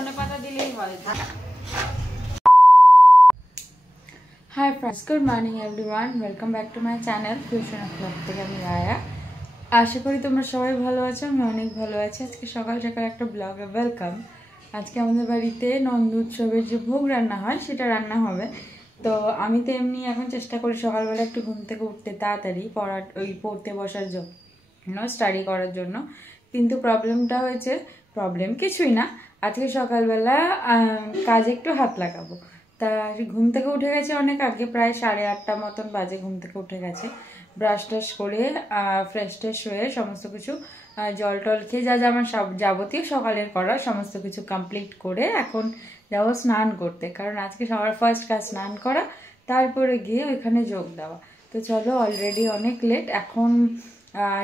ধনেপাতা দিলেই হয়। Hi friends, good morning everyone, welcome back to my channel fusion of love থেকে আমি রায়া। আশা করি তোমরা সবাই ভালো আছো, আমি অনেক ভালো আছি। আজকে সকাল সকাল একটা ব্লগে ওয়েলকাম। আজকে আমাদের বাড়িতে নন্দ উৎসবের যে ভোগ রান্না হয় সেটা রান্না হবে। তো আমি তো এমনি এখন চেষ্টা করি সকালবেলা একটু ঘুম থেকে উঠতে তাড়াতাড়ি পড়তে বসার জন্য, স্টাডি করার জন্য। কিন্তু প্রবলেমটা হয়েছে, প্রবলেম কিছুই না, আজকে সকালবেলা কাজে একটু হাত লাগাবো। তা ঘুম থেকে উঠে গেছে অনেক আগে, প্রায় 8:30 মতন বাজে ঘুম থেকে উঠে গেছে। ব্রাশ টাশ করে ফ্রেশ ট্রেশ হয়ে সমস্ত কিছু জল টল খেয়ে যা আমার সব যাবতীয় সকালের করা সমস্ত কিছু কমপ্লিট করে এখন যাবো স্নান করতে, কারণ আজকে সবার ফার্স্ট কাজ স্নান করা, তারপরে গিয়ে ওইখানে যোগ দেওয়া। তো চলো, অলরেডি অনেক লেট, এখন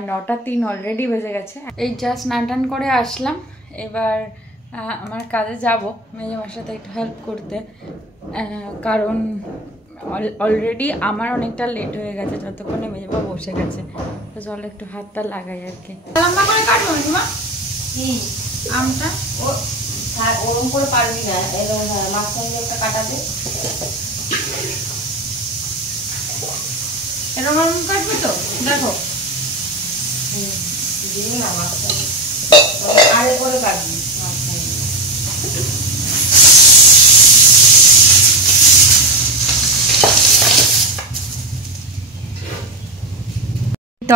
9:03 অলরেডি বেজে গেছে। এই জাস্ট স্নান টান করে আসলাম, এবার আমার কাজে যাব মেজমার সাথে একটু হেল্প করতে, কারণ অলরেডি আমার অনেকটা লেট হয়ে গেছে, যতক্ষণে মেজমা বসে গেছে। তো চলো একটু হাতটা লাগাই আর কি। লম্বা করে কাটবো মেজমা আমটা, ওরকম করে পারবি না, এরকম মাঝখান দিয়ে একটা কাটাতে, এরকম কাটবে তো দেখো দিবি না মাঝখানে, আরে করে কাটবি মাঝখানে।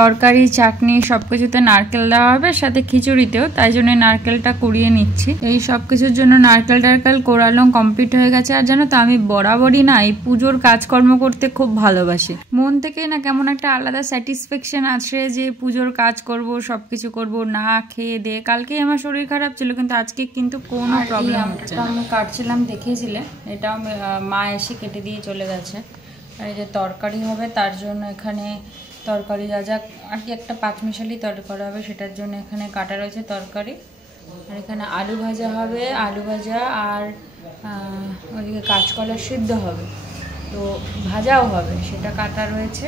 তরকারি চাটনি সবকিছুতে নারকেল দেওয়া হবে, সাথে খিচুড়িতেও, তাই জন্য নারকেলটা কুড়িয়ে নিচ্ছি। এই সব কিছুর জন্য নারকেল টারকেল কোরানো কমপ্লিট হয়ে গেছে। আর জানো তো, আমি বরাবরই না এই পুজোর কাজকর্ম করতে খুব ভালোবাসি, মন থেকে না কেমন একটা আলাদা স্যাটিসফ্যাকশন আছে যে পুজোর কাজ করব, সবকিছু করব না খেয়ে দিয়ে। কালকে আমার শরীর খারাপ ছিল, কিন্তু আজকে কিন্তু কোনো প্রবলেম হচ্ছে না। আমি কাটছিলাম দেখিয়েছিলে, এটাও মা এসে কেটে দিয়ে চলে গেছে। আর এই যে তরকারি হবে, তার জন্য এখানে তরকারি যা যা আর কি একটা পাঁচমিশালি তরকারি হবে, সেটার জন্য এখানে কাটা রয়েছে তরকারি। আর এখানে আলু ভাজা হবে, আলু ভাজা, আর ওইদিকে কাঁচকলা সিদ্ধ হবে, তো ভাজাও হবে, সেটা কাটা রয়েছে।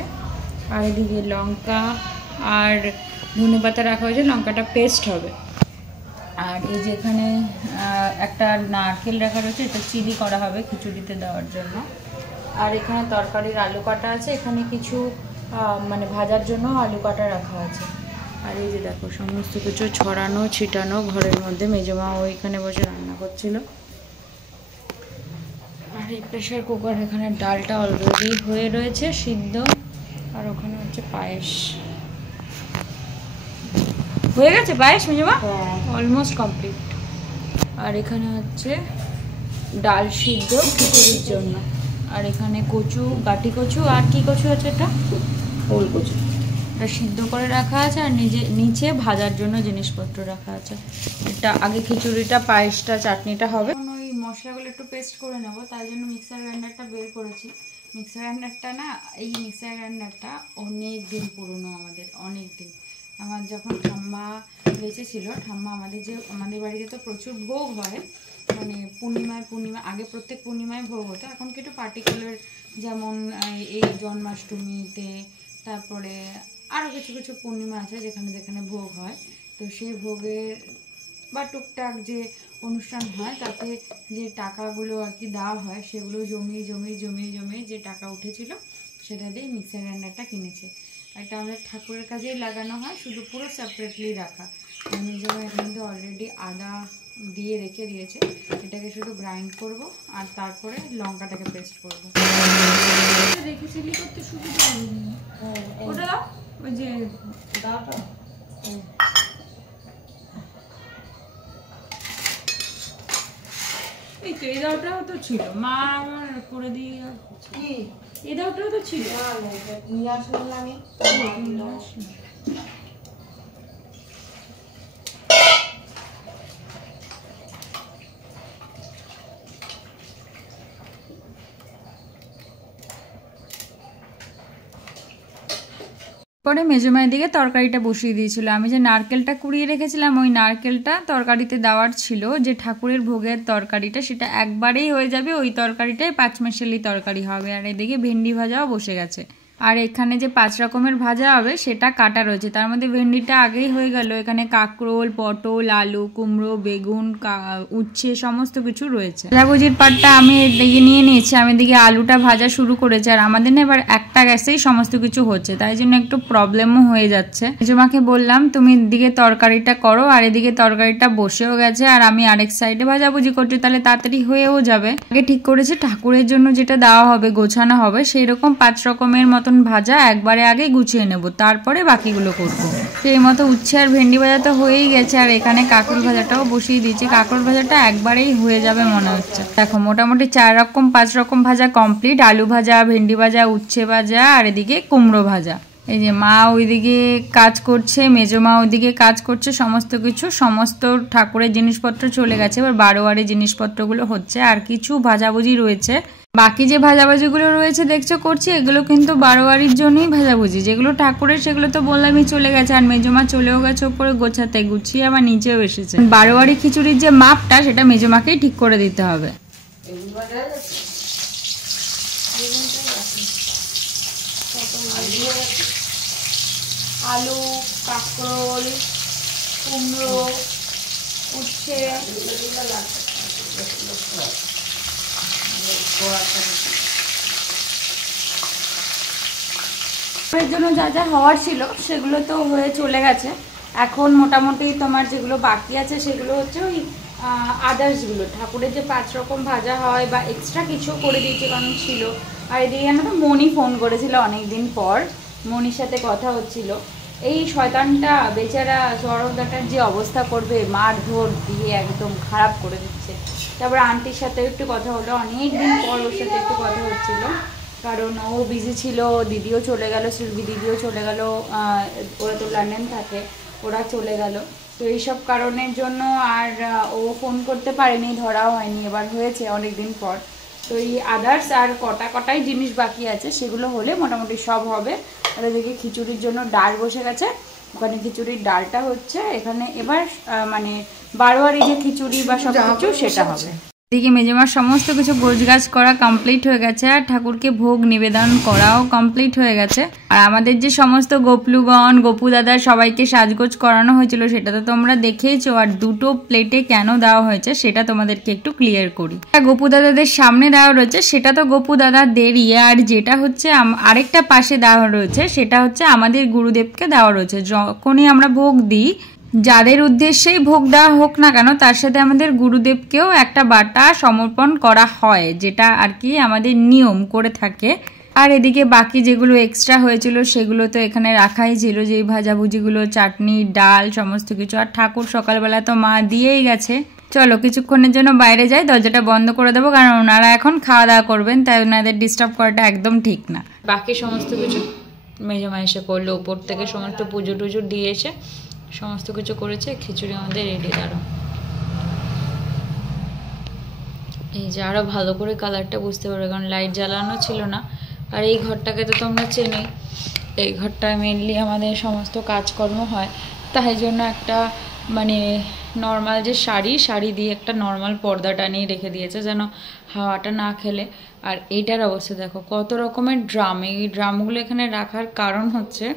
আর এদিকে লঙ্কা আর ধনেপাতা রাখা হয়েছে, লঙ্কাটা পেস্ট হবে। আর এই যে এখানে একটা নারকেল রাখা রয়েছে, এটা চিলি করা হবে খিচুড়িতে দেওয়ার জন্য। আর এখানে তরকারির আলু কাটা আছে, এখানে কিছু মানে ভাজার জন্য আলু কাটা রাখা আছে। আর এই যে দেখো সমস্ত কিছু ছড়ানো ছিটানো ঘরের মধ্যে, মেজমা ওইখানে বসে রান্না করছিল। আর এই প্রেশার কুকার, এখানে ডালটা অলরেডি হয়ে রয়েছে সিদ্ধ, আর ওখানে হচ্ছে পায়েস হয়ে গেছে, পায়েস মেজমা অলমোস্ট কমপ্লিট। আর এখানে হচ্ছে ডাল সিদ্ধ খিচুড়ির জন্য। আর এখানে কচু, গাটি কচু, আর কি কচু আছে, এটা ওল কচু, এটা সিদ্ধ করে রাখা আছে। আর নিচে ভাজার জন্য জিনিসপত্র রাখা আছে। এটা আগে খিচুড়িটা, পায়েসটা, চাটনিটা হবে। ওই মশলাগুলো একটু পেস্ট করে নেবো, তাই জন্য মিক্সার গ্রাইন্ডারটা বের করেছি। মিক্সার গ্রাইন্ডারটা না, এই মিক্সার গ্রাইন্ডারটা অনেক দিন পুরনো, অনেক দিন। আমার যখন ঠাম্মা বেঁচে ছিল, ঠাম্মা আমাদের বাড়িতে তো প্রচুর ভোগ হয়, মানে পূর্ণিমায় আগে প্রত্যেক পূর্ণিমায় ভোগ হতো। এখন কি একটু পার্টিকুলার, যেমন এই জন্মাষ্টমীতে, তারপরে আরও কিছু কিছু পূর্ণিমা আছে যেখানে যেখানে ভোগ হয়। তো সেই ভোগের বা টুকটাক যে অনুষ্ঠান হয়, তাতে যে টাকাগুলো আর কি দেওয়া হয়, সেগুলো জমিয়ে যে টাকা উঠেছিল, সেটা দিয়ে মিক্সার গ্রাইন্ডারটা কিনেছে। এটা আমাদের ঠাকুরের কাজেই লাগানো হয়, শুধু পুরো সেপারেটলি রাখা। আমি যেমন এখান থেকে অলরেডি আদা দিয়ে রেখে দিয়েছে, এটাকে শুধু গ্রাইন্ড করব, আর তারপরে লঙ্কাটাকে পেস্ট করবো। রেখেছিলি করতে সুবিধা হয়নি, ওটা দাও, ওই যে দাওটা, এই তো এই দাওটাও তো ছিল, মা আমার করে দিয়ে, এই দাওটাও তো ছিল, নিয়ে আসলাম আমি। পরে মেজমায়ের দিকে তরকারিটা বসিয়ে দিয়েছিল। আমি যে নারকেলটা কুড়িয়ে রেখেছিলাম, ওই নারকেলটা তরকারিতে দেওয়ার ছিল, যে ঠাকুরের ভোগের তরকারিটা, সেটা একবারেই হয়ে যাবে। ওই তরকারিটাই পাঁচমিশালি তরকারি হবে। আর এদিকে ভেন্ডি ভাজাও বসে গেছে। আর এখানে যে 5 রকমের ভাজা হবে সেটা কাটা রয়েছে, তার মধ্যে ভেন্ডিটা আগেই হয়ে গেল। এখানে কাঁকরোল, পটল, আলু, কুমড়ো, বেগুন, উচ্ছে সমস্ত কিছু রয়েছে। ভাজাভুজির পাটটা আমি এদিকে নিয়ে নিয়েছি, আমি এদিকে আলুটা ভাজা শুরু করেছি। আর আমাদের না এবার একটা গ্যাসেই সমস্ত কিছু হচ্ছে, তাই জন্য একটু প্রবলেমও হয়ে যাচ্ছে। মেজমাকে বললাম তুমি এদিকে তরকারিটা করো, আর এদিকে তরকারিটা বসেও গেছে আর আমি আরেক সাইডে ভাজাভুজি করছি, তাহলে তাড়াতাড়ি হয়েও যাবে। আগে ঠিক করেছে ঠাকুরের জন্য যেটা দেওয়া হবে গোছানো হবে, সেই রকম 5 রকমের মতন ভাজা একবারে আগে গুছিয়ে নেব, তারপরে বাকিগুলো করবো। সেই মতো উচ্ছে আর ভেন্ডি ভাজা তো হয়েই গেছে, আর এখানে কাঁকরোল ভাজাটাও বসিয়ে দিয়েছি। কাঁকরোল ভাজাটা একবারেই হয়ে যাবে মনে হচ্ছে। দেখো মোটামুটি 4 রকম 5 রকম ভাজা কমপ্লিট, আলু ভাজা, ভেন্ডি ভাজা, উচ্ছে ভাজা আর এদিকে কুমড়ো ভাজা। এই যে মা ওইদিকে কাজ করছে, মেজো মা ওইদিকে কাজ করছে, সমস্ত ঠাকুরের জিনিসপত্র চলে গেছে। এবার বারোয়ারি জিনিসপত্রগুলো হচ্ছে, আর কিছু ভাজাভুজি রয়েছে। বাকি যে ভাজাভুজিগুলো রয়েছে দেখছো করছি, এগুলো কিন্তু বারোয়ারির জন্যই ভাজাভুজি। যেগুলো ঠাকুরের সেগুলো তো বললামই চলে গেছে, আর মেজমা চলেও গেছে উপরে গোছাতে, গুছিয়ে আবার নিচেও এসেছে। বারোয়ারি খিচুড়ির যে মাপটা সেটা মেজমাকেই ঠিক করে দিতে হবে। আলু, কাঁকরোল, কুমড়ো, উচ্ছে, এর জন্য যা যা হওয়ার ছিল সেগুলো তো হয়ে চলে গেছে। এখন মোটামুটি তোমার যেগুলো বাকি আছে সেগুলো হচ্ছে ওই আদার্সগুলো, ঠাকুরের যে 5 রকম ভাজা হয় বা এক্সট্রা কিছু করে দিয়েছে কারণ ছিল। আর এদিকে জানো তো মনি ফোন করেছিল অনেকদিন পর, মনির সাথে কথা হচ্ছিল। এই শয়তানটা বেচারা সরবদাটার যে অবস্থা করবে, মার ধর দিয়ে একদম খারাপ করে দিচ্ছে। তারপর আন্টির সাথে একটু কথা হলো, অনেকদিন পর ওর সাথে একটু কথা হচ্ছিল, কারণ ও বিজি ছিল, দিদিও চলে গেল, সুরভি দিদিও চলে গেল, ওরা তো লন্ডন থাকে, ওরা চলে গেল। তো এইসব কারণের জন্য আর ও ফোন করতে পারেনি, ধরাও হয়নি, এবার হয়েছে অনেকদিন পর। তো এই আদার্স আর কটাই জিনিস বাকি আছে, সেগুলো হলে মোটামুটি সব হবে। আর এদিকে খিচুড়ির জন্য ডাল বসে গেছে, ওখানে খিচুড়ির ডালটা হচ্ছে, এখানে এবার মানে বারোয়ারি যে খিচুড়ি বা সব কিছু সেটা হবে। এদিকে মেজমার সমস্ত কিছু গোছগাছ করা কমপ্লিট হয়ে গেছে, আর ঠাকুরকে ভোগ নিবেদন করাও কমপ্লিট হয়ে গেছে। আর আমাদের যে সমস্ত গোপলুগণ, গোপু দাদার সবাইকে সাজগোজ করানো হয়েছিল সেটা তো তোমরা দেখেইছো। আর 2টো প্লেটে কেন দেওয়া হয়েছে সেটা তোমাদেরকে একটু ক্লিয়ার করি। গোপু দাদাদের সামনে দেওয়া রয়েছে সেটা তো গোপু দাদাদের, আর যেটা হচ্ছে আরেকটা পাশে দেওয়া রয়েছে সেটা হচ্ছে আমাদের গুরুদেবকে দেওয়া রয়েছে। যখনই আমরা ভোগ দিই, যাদের উদ্দেশ্যেই ভোগ দেওয়া হোক না কেন, তার সাথে আমাদের গুরুদেবকেও একটা বাটা সমর্পণ করা হয়, যেটা আর কি আমাদের নিয়ম করে থাকে। আর এদিকে বাকি যেগুলো এক্সট্রা হয়েছিল সেগুলো তো এখানে রাখাই ছিল, যেই ভাজাভুজিগুলো, চাটনি, ডাল সমস্ত কিছু। আর ঠাকুর সকালবেলা তো মা দিয়েই গেছে। চলো কিছুক্ষণের জন্য বাইরে যাই, দরজাটা বন্ধ করে দেবো, কারণ ওনারা এখন খাওয়া দাওয়া করবেন, তাই ওনাদের ডিস্টার্ব করাটা একদম ঠিক না। বাকি সমস্ত কিছু মেজমা এসে করলো, উপর থেকে সমস্ত পুজো টুজো দিয়ে এসে সমস্ত কিছু করেছে। খিচুড়ি আমাদের রেডি। দাঁড়ো, এই যে আরো ভালো করে কালারটা বুঝতে পারবে, কারণ লাইট জ্বালানো ছিল না। আর এই ঘরটাকে তো তোমরা চেনোই, এই ঘরটা মেনলি আমাদের সমস্ত কাজকর্ম হয়, তাই জন্য একটা মানে নর্মাল যে শাড়ি দিয়ে একটা নর্মাল পর্দা টানিয়ে রেখে দিয়েছে যেন হাওয়াটা না খেলে। আর এইটার অবস্থা দেখো, কত রকমের ড্রাম। এই ড্রামগুলো এখানে রাখার কারণ হচ্ছে,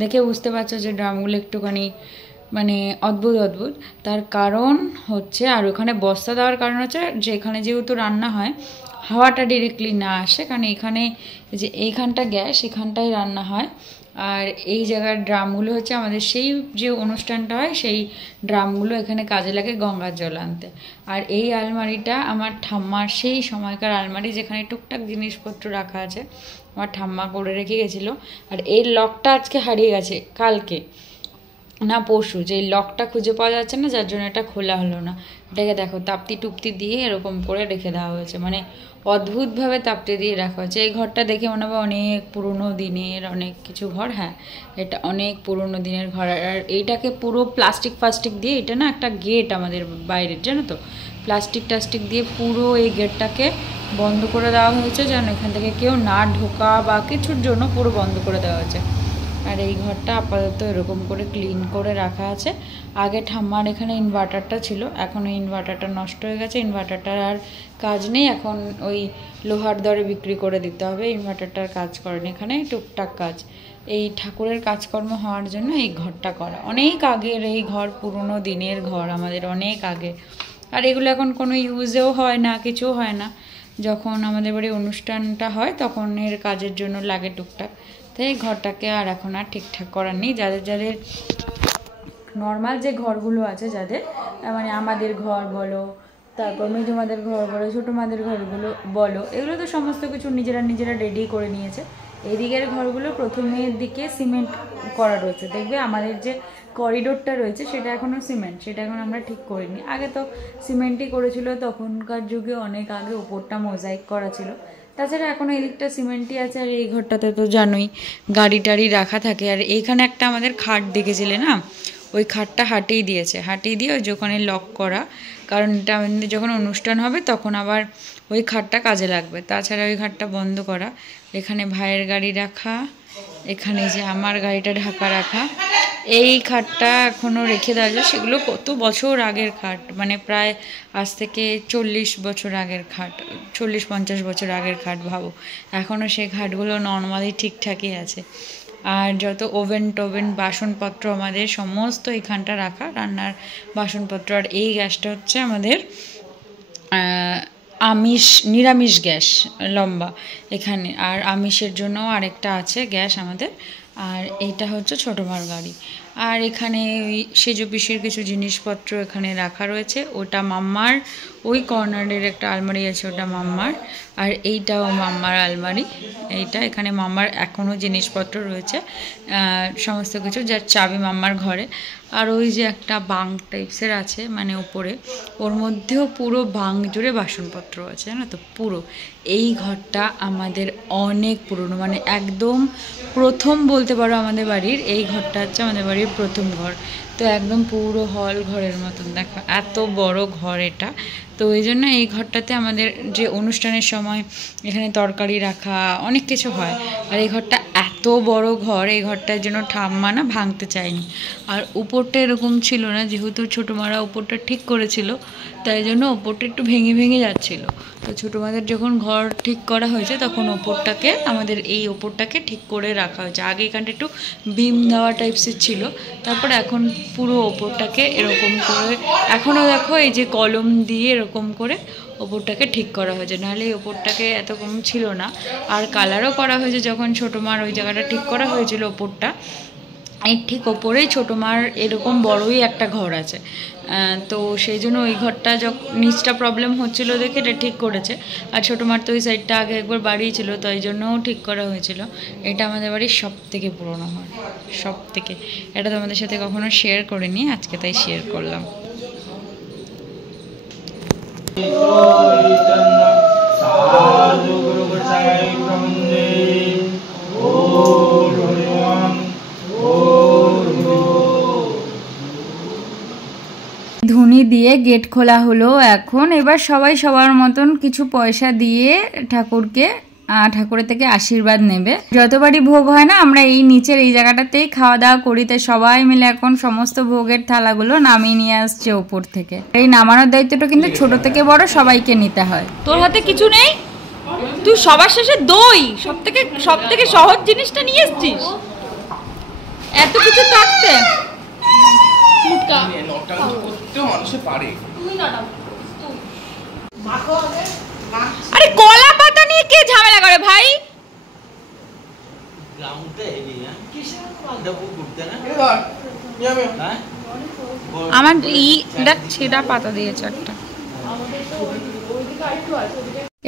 দেখে বুঝতে পারছো যে ড্রামগুলো একটুখানি মানে অদ্ভুত। তার কারণ হচ্ছে, আর ওখানে বস্তা দেওয়ার কারণ হচ্ছে যে এখানে যেহেতু রান্না হয় হাওয়াটা ডিরেক্টলি না আসে, কারণ এখানে যে এইখানটা গ্যাস, এখানটাই রান্না হয়। আর এই জায়গার ড্রামগুলো হচ্ছে আমাদের সেই যে অনুষ্ঠানটা হয় সেই ড্রামগুলো এখানে কাজে লাগে গঙ্গার জল আনতে। আর এই আলমারিটা আমার ঠাম্মার সেই সময়কার আলমারি, যেখানে টুকটাক জিনিসপত্র রাখা আছে, আমার ঠাম্মা করে রেখে গেছিলো। আর এই লকটা আজকে হারিয়ে গেছে, কালকে না পরশু, যে লকটা খুঁজে পাওয়া যাচ্ছে না, যার জন্য এটা খোলা হলো না। এটাকে দেখো তাপ্তি টুপ্তি দিয়ে এরকম করে রেখে দেওয়া হয়েছে, মানে অদ্ভুতভাবে তাপ্তি দিয়ে রাখা হয়েছে। এই ঘরটা দেখে মনে হবে অনেক পুরনো দিনের অনেক কিছু ঘর। হ্যাঁ, এটা অনেক পুরনো দিনের ঘর। আর এইটাকে পুরো প্লাস্টিক দিয়ে, এটা না একটা গেট আমাদের বাইরের, জানো তো, প্লাস্টিক দিয়ে পুরো এই গেটটাকে বন্ধ করে দেওয়া হয়েছে, যেন এখান থেকে কেউ না ঢোকা বা কিছুর জন্য পুরো বন্ধ করে দেওয়া হয়েছে। আর এই ঘরটা আপাতত এরকম করে ক্লিন করে রাখা আছে। আগে ঠাম্মার এখানে ইনভার্টারটা ছিল, এখন ওই ইনভার্টারটা নষ্ট হয়ে গেছে, ইনভার্টারটার আর কাজ নেই, এখন ওই লোহার দরে বিক্রি করে দিতে হবে। ইনভার্টারটার কাজ করেন, এখানে টুকটাক কাজ, এই ঠাকুরের কাজকর্ম হওয়ার জন্য এই ঘরটা করা। অনেক আগের এই ঘর, পুরনো দিনের ঘর আমাদের, অনেক আগে। আর এগুলো এখন কোনো ইউজেও হয় না, কিছু হয় না। যখন আমাদের বাড়ি অনুষ্ঠানটা হয় তখন এর কাজের জন্য লাগে টুকটাক। তাই এই ঘরটাকে আর এখন আর ঠিকঠাক করার নেই। যাদের যাদের নর্মাল যে ঘরগুলো আছে, যাদের মানে আমাদের ঘর বলো, তারপর মেজমাদের ঘর বলো, ছোটো মাদের ঘরগুলো বলো, এগুলো তো সমস্ত কিছু নিজেরা নিজেরা রেডি করে নিয়েছে। এদিকের ঘরগুলো প্রথমের দিকে সিমেন্ট করা রয়েছে, দেখবে আমাদের যে করিডোরটা রয়েছে সেটা এখনও সিমেন্ট, সেটা এখন আমরা ঠিক করিনি। আগে তো সিমেন্টই করেছিল, তখনকার যুগে অনেক আগে উপরটা মোজাইক করা ছিল। তাছাড়া এখন এই দিকটা সিমেন্টই আছে। আর এই ঘরটাতে তো জানোই গাড়ি টাড়ি রাখা থাকে। আর এইখানে একটা আমাদের খাট দেখেছিলে না, ওই খাটটা হাটিয়ে দিয়েছে, হাটিয়ে দিয়ে ওই ওখানে লক করা, কারণ এটা আমাদের যখন অনুষ্ঠান হবে তখন আবার ওই খাটটা কাজে লাগবে। তাছাড়া ওই খাটটা বন্ধ করা। এখানে ভাইয়ের গাড়ি রাখা, এখানে যে আমার গাড়িটা ঢাকা রাখা। এই খাটটা এখনও রেখে দেওয়া যায়, সেগুলো কত বছর আগের খাট, মানে প্রায় আজ থেকে 40 বছর আগের খাট, 40-50 বছর আগের খাট ভাবো। এখনও সেই খাটগুলো নর্মালি ঠিকঠাকই আছে। আর যত ওভেন টোভেন বাসনপত্র আমাদের সমস্ত এইখানটা রাখা, রান্নার বাসনপত্র। আর এই গ্যাসটা হচ্ছে আমাদের নিরামিষ গ্যাস, লম্বা এখানে। আর আমিষের জন্য আরেকটা আছে গ্যাস আমাদের। আর এইটা হচ্ছে ছোটো মার গাড়ি। আর এখানে ওই সেজো পিসির কিছু জিনিসপত্র এখানে রাখা রয়েছে, ওটা মাম্মার। ওই কর্নারের একটা আলমারি আছে, ওটা মাম্মার। আর এইটাও মাম্মার আলমারি। এইটা এখানে মাম্মার এখনও জিনিসপত্র রয়েছে, সমস্ত কিছু, যার চাবি মাম্মার ঘরে। আর ওই যে একটা বাং টাইপসের আছে মানে উপরে, ওর মধ্যেও পুরো বাং জুড়ে বাসনপত্র আছে, জানো তো পুরো। এই ঘরটা আমাদের অনেক পুরনো, মানে একদম প্রথম বলতে পারো আমাদের বাড়ির। এই ঘরটা হচ্ছে আমাদের বাড়ির প্রথম ঘর। তো একদম পুরো হল ঘরের মতন, দেখো এত বড় ঘর এটা। তো ওই জন্য এই ঘরটাতে আমাদের যে অনুষ্ঠানের সময় এখানে তরকারি রাখা, অনেক কিছু হয়। আর এই ঘরটা এত বড় ঘর, এই ঘরটার জন্য ঠাম্মা না ভাঙতে চায়নি। আর উপরটা এরকম ছিল না, যেহেতু ছোটো মারা উপরটা ঠিক করেছিল, তাই জন্য ওপরটা একটু ভেঙে ভেঙে যাচ্ছিলো। তো ছোটো মাদের যখন ঘর ঠিক করা হয়েছে তখন ওপরটাকে, আমাদের এই ওপরটাকে ঠিক করে রাখা হয়েছে। আগে এখানটা একটু বিম দেওয়া টাইপসের ছিল, তারপর এখন পুরো ওপরটাকে এরকম করে, এখনও দেখো এই যে কলম দিয়ে এরকম করে ওপরটাকে ঠিক করা হয়েছে, নাহলে এই ওপরটাকে এতকম ছিল না। আর কালারও করা হয়েছে, যখন ছোটো মার ওই জায়গাটা ঠিক করা হয়েছিল ওপরটা, এই ঠিক ওপরেই ছোটো মার এরকম বড়ই একটা ঘর আছে। তো সেই জন্য ওই ঘরটা নিচটা প্রবলেম হচ্ছিলো দেখে এটা ঠিক করেছে। আর ছোটো মার তো ওই সাইডটা আগে একবার বাড়িয়েছিল, তো এই জন্যও ঠিক করা হয়েছিল। এটা আমাদের বাড়ির সব থেকে পুরোনো ঘর, সব থেকে। এটা তোমাদের সাথে কখনো শেয়ার করিনি, আজকে তাই শেয়ার করলাম। ধুনি দিয়ে গেট খোলা হলো এখন। এবার সবাই সবার মতন কিছু পয়সা দিয়ে ঠাকুরের থেকে আশীর্বাদ নেবে। যতবারই ভোগ হয় না, আমরা এই নিচের এই জায়গাটাতেই খাওয়া দাওয়া করি। তাই সবাই মিলে এখন সমস্ত ভোগের থালাগুলো নামিয়ে নিয়ে আসছে ওপর থেকে। এই নামানোর দায়িত্বটা কিন্তু ছোট থেকে বড় সবাইকে নিতে হয়। তোর হাতে কিছু নেই, তুই সবার শেষে দই, সব থেকে সহজ জিনিসটা নিয়ে এসছিস। এত কিছু থাকতে আরে কলা পাতা নিয়ে কে ঝামেলা করে ভাই? আমার ছেঁড়া পাতা দিয়েছে একটা।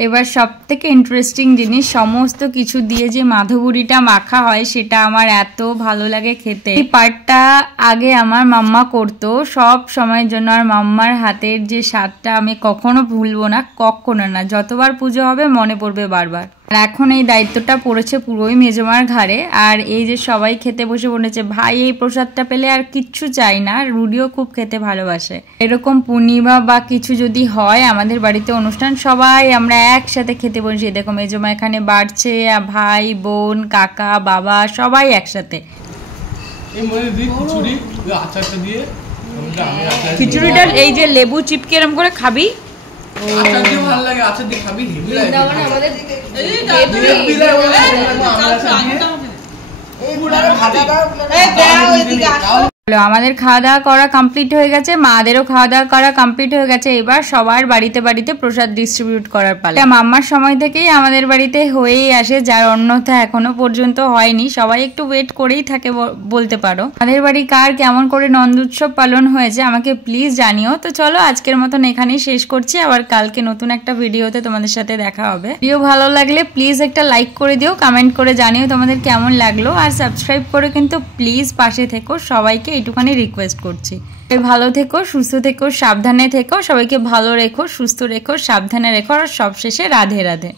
এবার সব থেকে ইন্টারেস্টিং জিনিস, সমস্ত কিছু দিয়ে যে মাধুগুড়িটা মাখা হয় সেটা আমার এত ভালো লাগে খেতে। এই পার্টটা আগে আমার মাম্মা করতো সব সময়ের জন্য। আর মাম্মার হাতের যে স্বাদটা আমি কখনো ভুলবো না, কখনো না। যতবার পুজো হবে মনে পড়বে বারবার। আর এখন এই দায়িত্বটা পড়েছে পুরোই মেজমার ঘাড়ে। আর এই যে সবাই খেতে বসে পড়েছে, ভাই এই প্রসাদটা পেলে আর কিচ্ছু চাই না। রুডিও খুব খেতে ভালোবাসে। এরকম পূর্ণিমা বা কিছু যদি হয় আমাদের বাড়িতে অনুষ্ঠান, সবাই আমরা একসাথে খেতে বসি। দেখো মেজমা এখানে বাড়ছে, ভাই বোন কাকা বাবা সবাই একসাথে। খিচুড়িটা এই যে লেবু চিপকে এরকম করে খাবি, আমাদের খাওয়া দাওয়া করা কমপ্লিট হয়ে গেছে, মাদেরও খাওয়া দাওয়া করা কমপ্লিট হয়ে গেছে। এবার সবার বাড়িতে বাড়িতে প্রসাদ ডিস্ট্রিবিউট করার পালা। মাম্মার সময় থেকেই আমাদের বাড়িতে হয়েই আসে, যার অন্যথা এখনো পর্যন্ত হয়নি। সবাই একটু ওয়েট করেই থাকে বলতে পারো। আমাদের বাড়ি কার কেমন করে নন্দোৎসব পালন হয়েছে আমাকে প্লিজ জানিও। তো চলো আজকের মতন এখানেই শেষ করছি, আবার কালকে নতুন একটা ভিডিওতে তোমাদের সাথে দেখা হবে। ভিডিও ভালো লাগলে প্লিজ একটা লাইক করে দিও, কমেন্ট করে জানিও তোমাদের কেমন লাগলো, আর সাবস্ক্রাইব করে কিন্তু প্লিজ পাশে থেকো। সবাইকে এইটুখানি রিকোয়েস্ট করছি। ভালো থেকো, সুস্থ থেকো, সাবধানে থেকো, সবাইকে ভালো রেখো, সুস্থ রেখো, সাবধানে রেখো, আর সবশেষে রাধে রাধে।